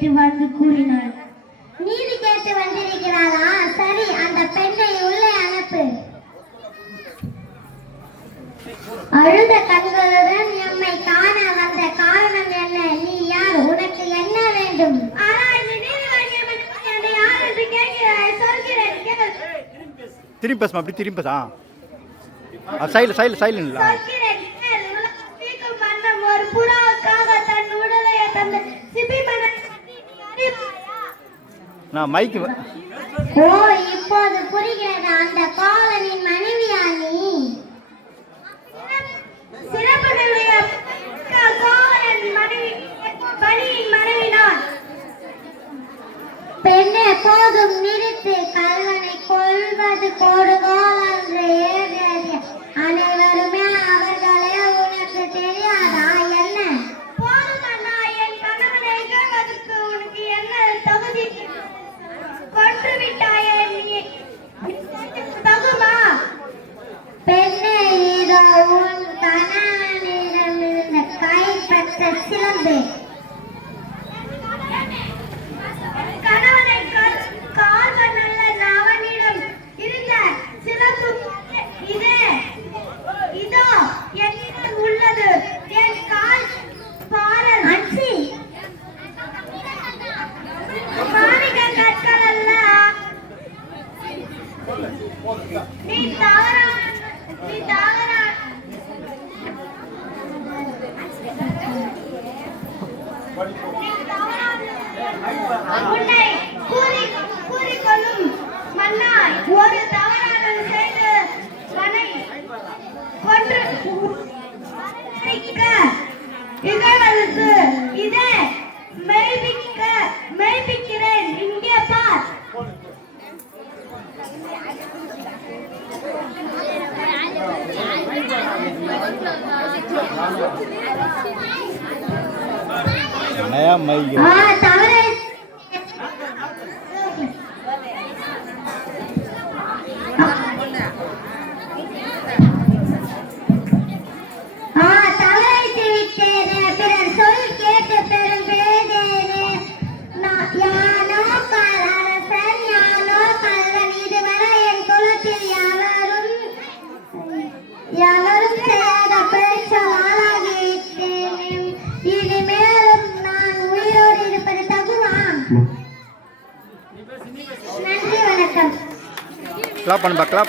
கேட்டு வந்து கூறினாள். நீதி கேட்டு வந்திருக்கிறாளா? சரி, அந்த பெண்ணை உள்ளே அனுப்பு. அழுத கண்களுடன் எம்மை காண வந்த காரணம் என்ன? நீ யார்? உனக்கு என்ன வேண்டும்? திரும்பி பேசுமா? அப்படி திரும்பி பேசா. சைலண்ட் ஒரு புறாவுக்காக தன் உடலை தந்த சிபிமனை நான் மைக்கு. ஓ, இப்போது புரிகிறது. அந்த காலனின் மனைவியா நீ? சிறப்புடைய காவலன் மனைவி, பணியின் மனைவி நான். பெண்ணே, போதும் நிறுத்து. கல்வனை கொள்வது கொடுகோல் என்று ஏறியது அனைவருமே அவர்களே. உனக்கு தெரியாதா என்ன? போதும் அண்ணா, என் கணவனை இகழ்வதற்கு உனக்கு என்ன தகுதி? கொன்று விட்டாயே, நீ தகுமா? பெண்ணே, இதோ உன் கணவனிடமிருந்த கைப்பற்ற சிலம்பு. கணவனை கால்வ நல்ல அவனிடம் இருந்த சிலம்பு இதோ என்னிடம் உள்ளது. என் கால் பாரல் அச்சி மாணிக்க கற்கள் அல்ல. நீ தவறான உன்னை கூறிக்கொள்ளும் மன்னா, ஒரு தவறானது செய்து மனை கொன்று இகழ்வதற்கு இதே மெய்ப்பிக்கிறேன். இங்கே பார். नया मई தவறு தவறைத்து விட்டேனே. பிறர் சொல் கேட்டு பெரும் பேதேனே. யானோ அரசன், யானோ கல்வன். இதுவரை என் குலத்தில் எவரும் செய்யாத பேச்சால் ஆளாகிவிட்டேன். இனிமேலும் நான் உயிரோடு இருப்பது தகுமா? நன்றி, வணக்கம். கிளாப் பண்ணுப்பா, கிளாப்.